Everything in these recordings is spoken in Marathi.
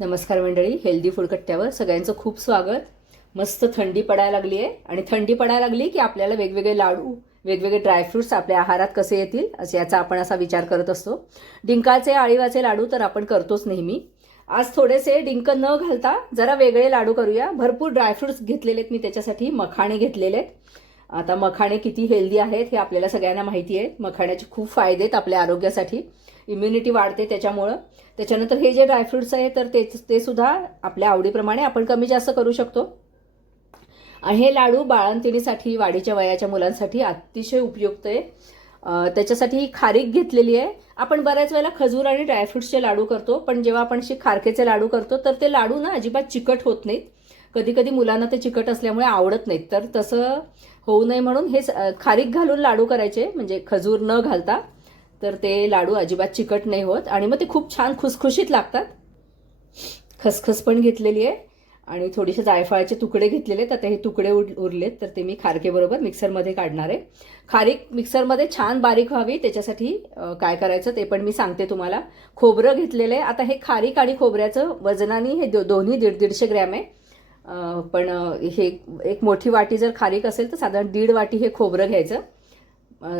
नमस्कार मंडळी हेल्दी फूड कट्ट्यावर सगळ्यांचं खूप स्वागत. मस्त थंडी पडायला लागली आहे आणि थंडी पडायला लागली की आपल्याला वेगवेगळे लाडू वेगवेगळे ड्रायफ्रुट्स आपल्या आहारात कसे येतील असं याचा आपण असा विचार करत असतो. डिंकाचे आळीवाचे लाडू तर आपण करतोच नेहमी. आज थोडेसे डिंक न घालता जरा वेगळे लाडू करूया. भरपूर ड्रायफ्रुट्स घेतलेले आहेत मी त्याच्यासाठी मखाणे घेतलेले आहेत. आता मखाणे किती हेल्दी आहेत हे आपल्याला सगळ्यांना माहिती आहे. मखाण्याचे खूप फायदे आहेत आपल्या आरोग्यासाठी. इम्युनिटी वाढते त्याच्यामुळं. त्याच्यानंतर हे जे ड्रायफ्रुट्स आहे तर ते ते सुद्धा आपल्या आवडीप्रमाणे आपण कमी जास्त करू शकतो. आणि हे लाडू बाळंतिणीसाठी वाढीच्या वयाच्या मुलांसाठी अतिशय उपयुक्त आहे. त्याच्यासाठी ही खारीक घेतलेली आहे. आपण बऱ्याच वेळेला खजूर आणि ड्रायफ्रुट्सचे लाडू करतो पण जेव्हा आपण अशी खारकेचे लाडू करतो तर ते लाडू ना अजिबात चिकट होत नाहीत. कधी कधी मुलांना ते चिकट असल्यामुळे आवडत नाहीत. तर तसं होऊ नये म्हणून हे खारीक घालून लाडू करायचे म्हणजे खजूर न घालता. तर ते लाडू अजिबात चिकट नाही होत आणि मग ते खूप छान खुसखुशीत लागतात. खसखस पण घेतलेली आहे आणि थोडेसे जायफळाचे तुकडे घेतलेले तर हे तुकडे उर- उरलेत तर ते मी खारकेबरोबर मिक्सरमध्ये काढणार आहे. खारीक मिक्सरमध्ये छान बारीक व्हावी त्याच्यासाठी काय करायचं ते पण मी सांगते तुम्हाला. खोबरं घेतलेलं आहे. आता हे खारीक आणि खोबऱ्याचं वजनाने हे दो- दोन्ही दीड दीडशे ग्रॅम आहे. पण हे एक मोठी वाटी जर खारीक असेल तर साधारण दीड वाटी हे खोबरं घ्यायचं.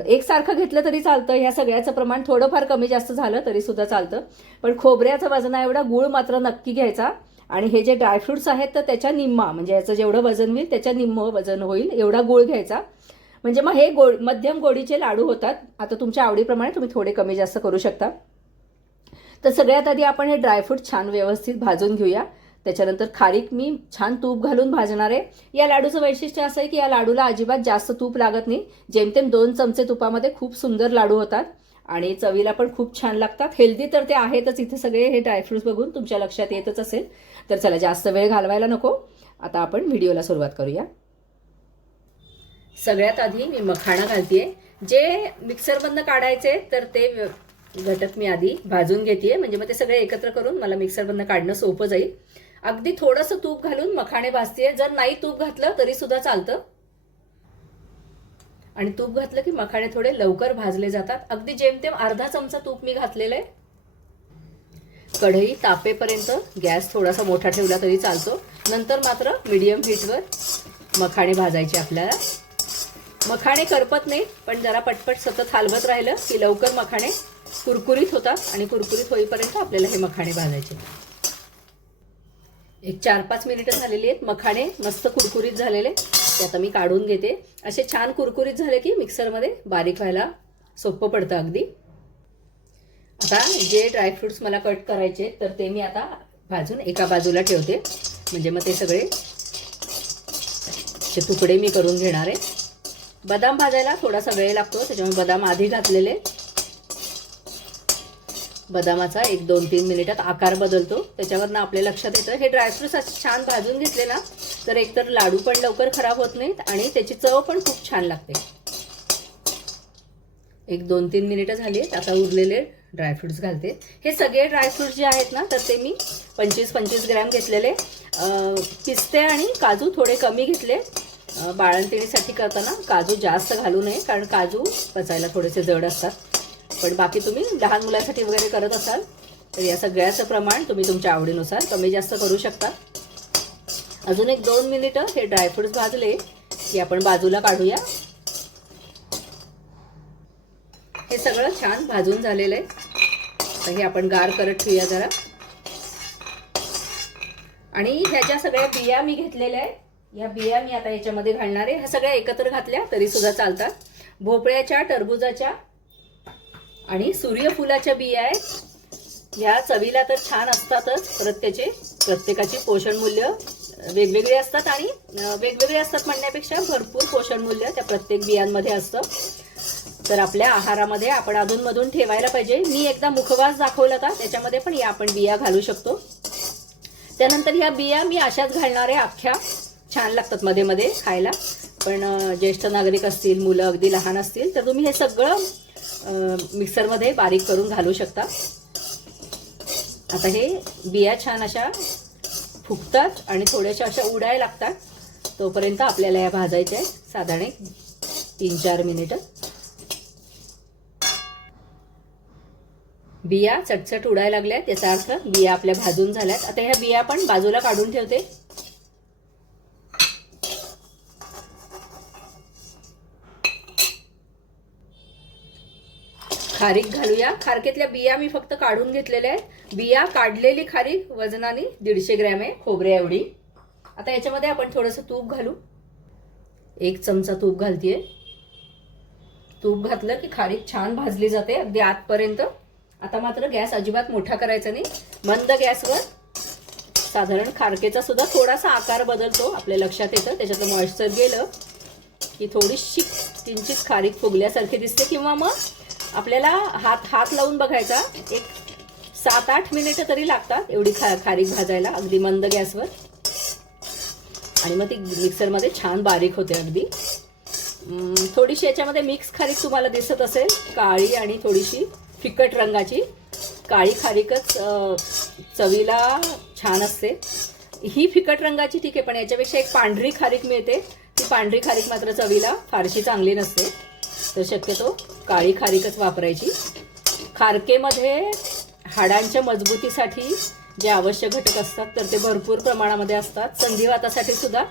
एकसारखं घेतलं तरी चालतं. ह्या सगळ्याचं प्रमाण थोडंफार कमी जास्त झालं तरीसुद्धा चालतं. पण खोबऱ्याचं वजना एवढा गूळ मात्र नक्की घ्यायचा. आणि हे जे ड्रायफ्रुट्स आहेत तर त्याच्या निम्मा म्हणजे याचं जेवढं वजन होईल त्याच्या निम्म वजन होईल एवढा गूळ घ्यायचा. म्हणजे मग हे गोड मध्यम गोडीचे लाडू होतात. आता तुमच्या आवडीप्रमाणे तुम्ही थोडे कमी जास्त करू शकता. तर सगळ्यात आधी आपण हे ड्रायफ्रूट छान व्यवस्थित भाजून घेऊया. त्याच्यानंतर खारीक मी छान तूप घालून भाजणार आहे. या लाडूचं वैशिष्ट्य असं आहे की या लाडूला अजिबात जास्त तूप लागत नाही. जेमतेम दोन चमचे तुपामध्ये खूप सुंदर लाडू होतात आणि चवीला पण खूप छान लागतात. हेल्दी तर ते आहेतच इथे सगळे हे ड्रायफ्रुट्स बघून तुमच्या लक्षात येतच असेल. तर चला जास्त वेळ घालवायला नको. आता आपण व्हिडिओला सुरुवात करूया. सगळ्यात आधी मी मखाणा घालते जे मिक्सरमधनं काढायचे तर ते घटक मी आधी भाजून घेते म्हणजे मग ते सगळे एकत्र करून मला मिक्सरमधनं काढणं सोपं जाईल. अगदी थोडंसं तूप घालून मखाणे भाजते जर नाही तूप घातलं तरी सुद्धा चालतं. आणि तूप घातलं की मखाणे थोडे लवकर भाजले जातात. अगदी जेमतेम अर्धा चमचा तूप मी घातलेलं आहे. कढई तापेपर्यंत गॅस थोडासा मोठा ठेवला तरी चालतो. नंतर मात्र मीडियम हीटवर मखाणे भाजायचे आपल्याला. मखाणे करपत नाही पण जरा पटपट सतत हलवत राहिलं की लवकर मखाणे कुरकुरीत होतात आणि कुरकुरीत होईपर्यंत आपल्याला हे मखाणे भाजायचे. एक चार पाच मिनिटं झालेली आहेत. मखाणे मस्त कुरकुरीत झालेले. ते आता मी काढून घेते. असे छान कुरकुरीत झाले की मिक्सरमध्ये बारीक व्हायला सोपं पडतं अगदी. आता जे ड्रायफ्रुट्स मला कट करायचे तर ते मी आता भाजून एका बाजूला ठेवते. म्हणजे मग ते सगळे चे तुकडे मी करून घेणार आहे. बदाम भाजायला थोडासा वेळ लागतो त्याच्यामुळे बदाम आधी घातलेले. बदामाचा एक दोन तीन मिनिटात आकार बदलतो. त्याच्यावरनं आपल्या लक्षात येतं हे ड्रायफ्रुट्स असे छान भाजून घेतले ना तर एकतर लाडू पण लवकर खराब होत नाहीत आणि त्याची चव पण खूप छान लागते. एक दोन तीन मिनिटं झाली आहेत आता उरलेले ड्रायफ्रुट्स घालते. हे सगळे ड्रायफ्रुट्स जे आहेत ना तर ते मी पंचवीस पंचवीस ग्रॅम घेतलेले. पिस्ते आणि काजू थोडे कमी घेतले. बाळंतिणीसाठी करताना काजू जास्त घालू नये कारण काजू पचायला थोडेसे जड असतात. पण बाकी तुम्ही लहान मुलांसाठी वगैरे करत असाल तर या सगळ्याचं प्रमाण तुम्ही तुमच्या आवडीनुसार कमी जास्त करू शकता. अजून एक दोन मिनिटं हे ड्रायफ्रुट्स भाजले की आपण बाजूला काढूया. हे सगळं छान भाजून झालेलं आहे. तर हे आपण गार करत ठेवूया जरा. आणि ह्याच्या सगळ्या बिया मी घेतलेल्या आहे या बिया मी आता याच्यामध्ये घालणार आहे. ह्या सगळ्या एकत्र घातल्या तरी सुद्धा चालतात. भोपळ्याच्या टरबुजाच्या आणि सूर्यफुलाच्या बिया आहेत. ह्या चवीला तर छान असतातच. परत त्याचे प्रत्येकाची पोषण मूल्य वेगवेगळी असतात आणि वेगवेगळे असतात म्हणण्यापेक्षा भरपूर पोषण मूल्य त्या प्रत्येक बियांमध्ये असतं. तर आपल्या आहारामध्ये आपण अधूनमधून ठेवायला पाहिजे. मी एकदा मुखवास दाखवला होता. त्याच्यामध्ये पण या आपण बिया घालू शकतो. त्यानंतर ह्या बिया मी अशाच घालणारे अख्ख्या छान लागतात मध्ये मध्ये खायला. पण ज्येष्ठ नागरिक असतील मुलं अगदी लहान असतील तर तुम्ही हे सगळं मिक्सरमध्ये बारीक करून घालू शकता. आता हे बिया छान अशा फुगतात आणि थोड्याशा अशा उडायला लागतात. तोपर्यंत आपल्याला या भाजायच्या आहेत. साधारण एक तीन चार मिनिटं. बिया चटचट उडायला लागल्यात याचा अर्थ बिया आपल्या भाजून झाल्यात. आता ह्या बिया पण बाजूला काढून ठेवते. खारीक घालूया. खारकेतल्या बिया मी फक्त काढून घेतलेल्या आहेत. बिया काढलेली खारीक वजनाने दीडशे ग्रॅम आहे खोबऱ्या एवढी. आता याच्यामध्ये आपण थोडंसं तूप घालू. एक चमचा तूप घालतीये. तूप घातलं की खारीक छान भाजली जाते अगदी आतपर्यंत. आता मात्र गॅस अजिबात मोठा करायचा नाही. मंद गॅसवर. साधारण खारकेचा सुद्धा थोडासा आकार बदलतो आपल्या लक्षात येतं. त्याच्यातलं मॉइश्चर गेलं की थोडीशी किंचित खारीक फुगल्यासारखी दिसते किंवा मग आपल्याला हात हात लावून बघायचा. एक सात आठ मिनिटं तरी लागतात एवढी खा खारीक भाजायला. अगदी मंद गॅसवर. आणि मग ती मिक्सरमध्ये छान बारीक होते अगदी. थोडीशी याच्यामध्ये मिक्स खारीक तुम्हाला दिसत असेल काळी आणि थोडीशी फिकट रंगाची. काळी खारीकच चवीला छान असते. ही फिकट रंगाची ठीक आहे पण याच्यापेक्षा एक पांढरी खारीक मिळते. ती पांढरी खारीक मात्र चवीला फारशी चांगली नसते. तर शक्यतो काळी खारीकच वापरायची. खारकेमध्ये हाडांच्या मजबूतीसाठी जे आवश्यक घटक असतात तर ते भरपूर प्रमाणामध्ये असतात. संधिवातासाठी सुद्धा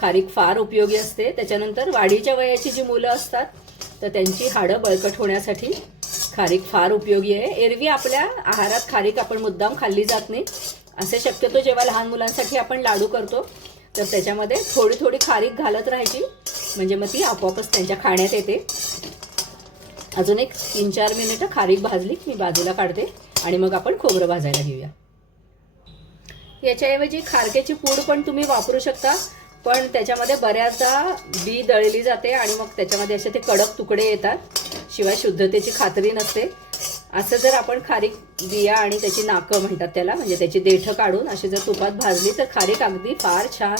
खारीक फार उपयोगी असते. त्याच्यानंतर वाढीच्या वयाची जी मुलं असतात तर त्यांची हाडं बळकट होण्यासाठी खारीक फार उपयोगी आहे. एरवी आपल्या आहारात खारीक आपण मुद्दाम खाल्ली जात नाही. असे शक्यतो जेव्हा लहान मुलांसाठी आपण लाडू करतो तर त्याच्यामध्ये थोडी थोडी खारीक घालत राहायची. म्हणजे मग ती आपोआपच त्यांच्या खाण्यात येते. अजून एक तीन चार मिनिटं खारीक भाजली मी बाजूला काढते आणि मग आपण खोबरं भाजायला घेऊया. याच्याऐवजी खारक्याची पूड पण तुम्ही वापरू शकता पण त्याच्यामध्ये बऱ्याचदा बी दळली जाते आणि मग त्याच्यामध्ये असे ते कडक तुकडे येतात शिवाय शुद्धतेची खात्री नसते. असं जर आपण खारीक बिया आणि त्याची नाकं म्हणतात त्याला म्हणजे त्याची देठं काढून अशी जर तुपात भाजली तर खारीक अगदी फार छान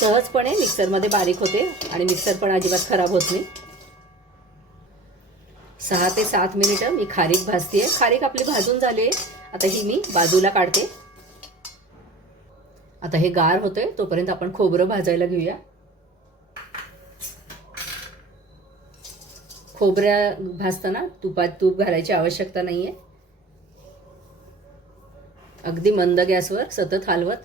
सहजपणे मिक्सरमध्ये बारीक होते आणि मिक्सर पण अजिबात खराब होत नाही. सहा ते सात मिनिटं मी खारीक भाजते खारीक आपली भाजून झाली आहे. आता ही मी बाजूला काढते. आता हे गार होतंय तोपर्यंत आपण खोबरं भाजायला घेऊया. खोबऱ्या भाजताना तुपात तूप घालायची आवश्यकता नाहीये. अगदी मंद गॅसवर सतत हलवत.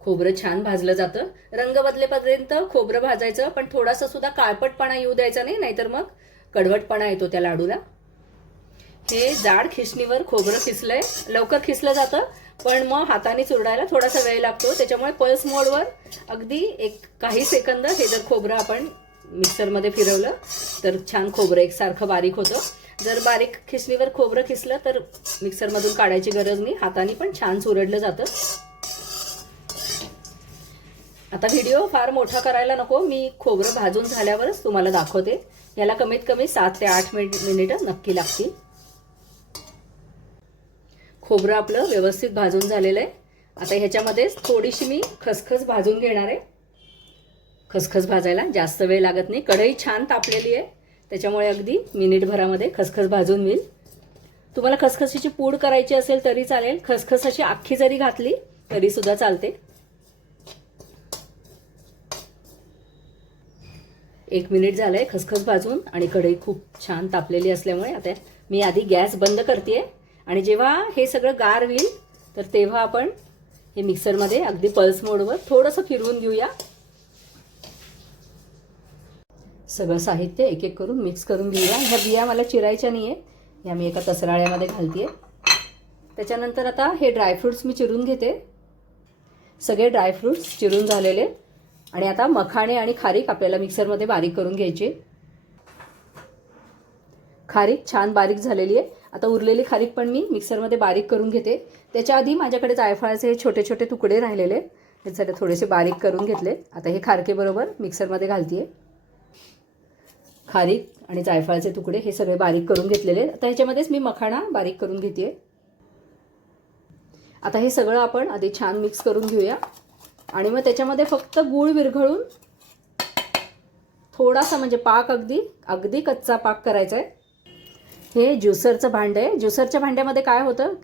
खोबरं छान भाजलं जातं. रंग बदलेपर्यंत खोबरं भाजायचं पण थोडासा सुद्धा काळपटपणा येऊ द्यायचा नाही नाहीतर मग कडवटपणा येतो त्या लाडूला. हे जाड खिसणीवर खोबरं खिसलंय. लवकर खिसलं जातं पण मग हाताने चुरडायला थोडासा वेळ लागतो. त्याच्यामुळे पल्स मोडवर अगदी एक काही सेकंद हे जर खोबरं आपण मिक्सरमध्ये फिरवलं तर छान खोबरं एकसारखं बारीक होतं. जर बारीक खिसणीवर खोबरं खिसलं तर मिक्सरमधून काढायची गरज नाही. हाताने पण छान चुरडलं जातं. आता व्हिडिओ फार मोठा करायला नको. मी खोबरं भाजून झाल्यावरच तुम्हाला दाखवते. याला कमीत कमी सात ते आठ मिनिट मिनिटं नक्की लागतील. खोबरं आपलं व्यवस्थित भाजून झालेलं आहे. आता ह्याच्यामध्येच थोडीशी मी खसखस भाजून घेणार आहे. खसखस भाजायला जास्त वेळ लागत नाही. कढई छान तापलेली आहे. त्याच्यामुळे अगदी मिनिटभरामध्ये खसखस भाजून होईल. तुम्हाला खसखसीची पूड करायची असेल तरी चालेल. खसखस अशी अख्खी जरी घातली तरीसुद्धा चालते. एक मिनिट झालंय खसखस भाजून आणि कढई खूप छान तापलेली असल्यामुळे आता मी आधी गॅस बंद करते आणि जेव्हा हे सगळं गार होईल तर तेव्हा आपण हे मिक्सरमध्ये अगदी पल्स मोडवर थोडंसं फिरवून घेऊया. सगळं साहित्य एक एक करून मिक्स करून घेऊया. ह्या बिया मला चिरायच्या नाही आहे ह्या मी एका तसराळ्यामध्ये घालते त्याच्यानंतर आता हे ड्रायफ्रूट्स मी चिरून घेते. सगळे ड्रायफ्रूट्स चिरून झालेले. आणि आता मखाणे आणि खारीक आपल्याला मिक्सरमध्ये बारीक करून घ्यायची. खारीक छान बारीक झालेली आहे. आता उरलेली खारीक पण मी मिक्सरमध्ये बारीक करून घेते. त्याच्या आधी माझ्याकडे जायफळाचे हे छोटे छोटे तुकडे राहिलेले हे सगळे थोडेसे बारीक करून घेतले. आता हे खारकेबरोबर मिक्सरमध्ये घालते खारीक आणि जायफळाचे तुकडे हे सगळे बारीक करून घेतलेले आता ह्याच्यामध्येच मी मखाणा बारीक करून घेते आता हे सगळं आपण आधी छान मिक्स करून घेऊया. आणि मग त्याच्यामध्ये फक्त गूळ विरघळून थोडासा म्हणजे पाक अगदी अगदी कच्चा पाक करायचा आहे. हे ज्युसरचं भांडं आहे. ज्युसरच्या भांड्यामध्ये काय होतं?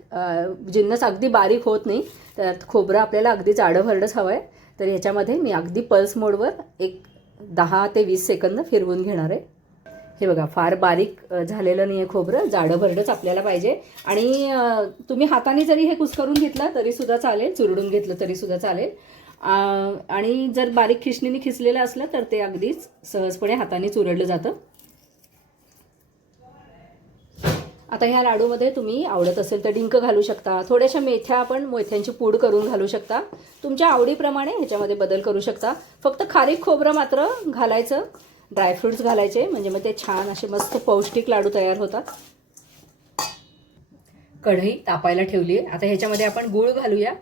जिन्नस अगदी बारीक होत नाही. त्यात खोबरं आपल्याला अगदी जाडंभरडंच हवं आहे तर ह्याच्यामध्ये मी अगदी पल्स मोडवर एक दहा ते वीस सेकंद फिरवून घेणार आहे. हे बघा फार बारीक झालेलं नाही आहे खोबरं. जाडं भरडंच आपल्याला पाहिजे. आणि तुम्ही हाताने जरी हे कुस्करून घेतलं तरीसुद्धा चालेल. चुरडून घेतलं तरीसुद्धा चालेल. आणि जर बारीक खिसणीने खिसलेलं असलं तर ते अगदीच सहजपणे हाताने चुरडलं जातं. आता ह्या लाडूमध्ये तुम्ही आवडत असेल तर डिंक घालू शकता. थोड्याशा मेथ्या आपण मेथ्यांची पूड करून घालू शकता. तुमच्या आवडीप्रमाणे ह्याच्यामध्ये बदल करू शकता. फक्त खारीक खोबरं मात्र घालायचं. ड्रायफ्रुट्स घालायचे म्हणजे मग ते छान असे मस्त पौष्टिक लाडू तयार होतात. कढई तापायला ठेवली आहे आता ह्याच्यामध्ये आपण गूळ घालूया.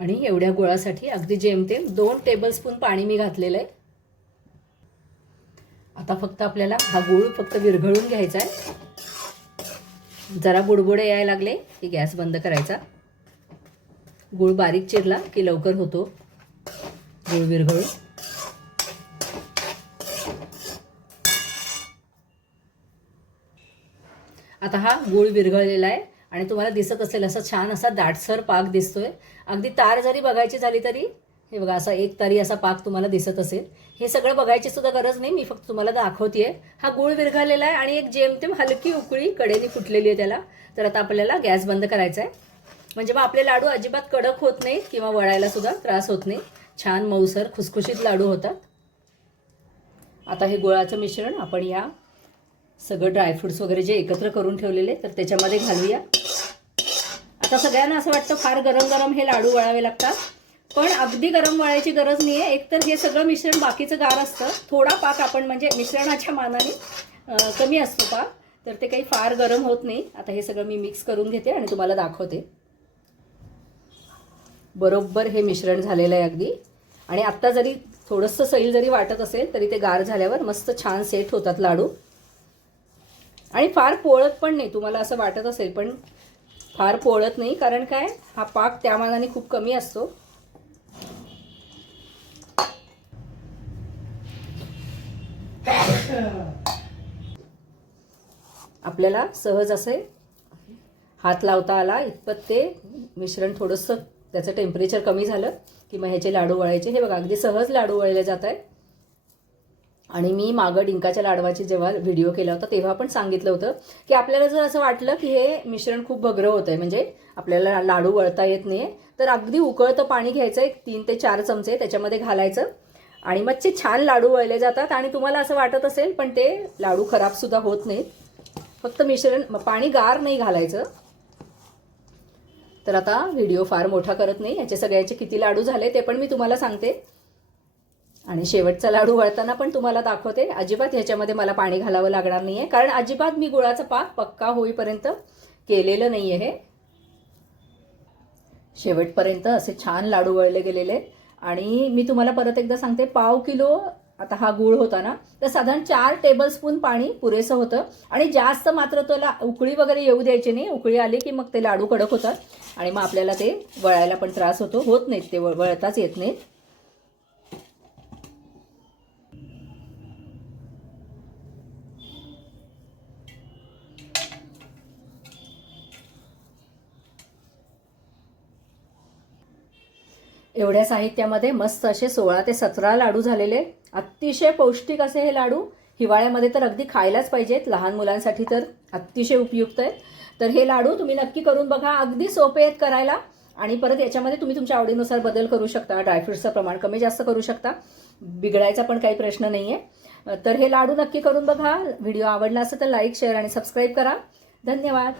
आणि एवढ्या गुळासाठी अगदी जेमतेम दोन टेबलस्पून पाणी मी घातलेलं आहे. आता फक्त आपल्याला हा गूळ फक्त विरघळून घ्यायचा आहे. जरा बुडबुडे यायला लागले की गॅस बंद करायचा. गूळ बारीक चिरला की लवकर होतो. गूळ विरघळून. आता हा गूळ विरघळलेला आहे. आणि तुम्हाला दिसत असेल असा छान असा दाटसर पाक दिसतोय. अगदी तार जरी बघायची झाली तरी हे बघा असा एक तारी असा पाक तुम्हाला दिसत असेल. हे सगळं बघायची सुद्धा गरज नाही मी फक्त तुम्हाला दाखवतेय. हा गूळ विरघळलेला आहे आणि एक जेमतेम हलकी उकळी कडेने फुटलेली आहे त्याला. तर आता आपल्याला गॅस बंद करायचा आहे. म्हणजे मग आपले लाडू अजिबात कडक होत नाहीत किंवा वळायला सुद्धा त्रास होत नाही. छान मऊसर खुसखुशीत लाडू होतात. आता हे गुळाचं मिश्रण आपण या सगळं ड्रायफ्रुट्स वगैरे जे एकत्र करून ठेवलेले तर त्याच्यामध्ये घालूया. आता सगळ्यांना असं वाटतं फार गरम गरम हे लाडू वळावे लागतात. पण अगदी गरम वळायची गरज नाही आहे एकतर हे सगळं मिश्रण बाकीचं गार असतं. थोडा पाक आपण म्हणजे मिश्रणाच्या मानाने कमी असतो पाक. तर ते काही फार गरम होत नाही. आता हे सगळं मी मिक्स करून घेते आणि तुम्हाला दाखवते. बरोबर हे मिश्रण झालेलं आहे अगदी. आणि आत्ता जरी थोडंसं सैल जरी वाटत असेल तरी ते गार झाल्यावर मस्त छान सेट होतात लाडू. आणि फार पोळत पण नाही तुम्हाला असं वाटत असेल पण फार पोळत नाही कारण काय हा पाक त्या मानाने खूप कमी असतो. आपल्याला सहज असे हात लावता आला इतपत ते मिश्रण थोडंसं त्याचं टेम्परेचर कमी झालं की मग ह्याचे लाडू वळायचे. हे बघा अगदी सहज लाडू वळले जात आहेत. आणि मी मागं डिंकाच्या लाडवाची जेव्हा व्हिडिओ केला होता तेव्हा पण सांगितलं होतं की आपल्याला जर असं वाटलं की हे मिश्रण खूप भग्र होतं आहे म्हणजे आपल्याला लाडू वळता येत नाही तर अगदी उकळतं पाणी घ्यायचं एक तीन ते चार चमचे त्याच्यामध्ये घालायचं. आणि मग छान लाडू वळले जातात आणि तुम्हाला असं वाटत असेल पण ते लाडू खराबसुद्धा होत नाहीत. फक्त मिश्रण पाणी गार नाही घालायचं. तर आता व्हिडिओ फार मोठा करत नाही. याचे सगळ्याचे किती लाडू झाले ते पण मी तुम्हाला सांगते. आणि शेवटचा लाडू वळताना पण तुम्हाला दाखवते. अजिबात ह्याच्यामध्ये मला पाणी घालावं लागणार नाही आहे कारण अजिबात मी गुळाचा पाक पक्का होईपर्यंत केलेलं नाही आहे हे. शेवटपर्यंत असे छान लाडू वळले गेलेले. आणि मी तुम्हाला परत एकदा सांगते पाव किलो आता हा गूळ होता ना तर साधारण चार टेबलस्पून पाणी पुरेसं होतं. आणि जास्त मात्र त्याला उकळी वगैरे येऊ द्यायची नाही. उकळी आली की मग ते लाडू कडक होतात. आणि मग आपल्याला ते वळायला पण त्रास होतो. होत नाहीत ते वळ- वळताच येत नाहीत. एवढ्या साहित्यामध्ये मस्त असे सोळा ते सतरा लाडू झालेले. अतिशय पौष्टिक असे हे लाडू. हिवाळ्यामध्ये तर अगदी खायलाच पाहिजेत. लहान मुलांसाठी तर अतिशय उपयुक्त आहेत. तर हे लाडू तुम्ही नक्की करून बघा. अगदी सोपे आहेत करायला. आणि परत याच्यामध्ये तुम्ही तुमच्या आवडीनुसार बदल करू शकता. ड्रायफ्रुट्सचं प्रमाण कमी जास्त करू शकता. बिघडायचा पण काही प्रश्न नाही आहे तर हे लाडू नक्की करून बघा. व्हिडिओ आवडला असेल तर लाईक शेअर आणि सबस्क्राईब करा. धन्यवाद.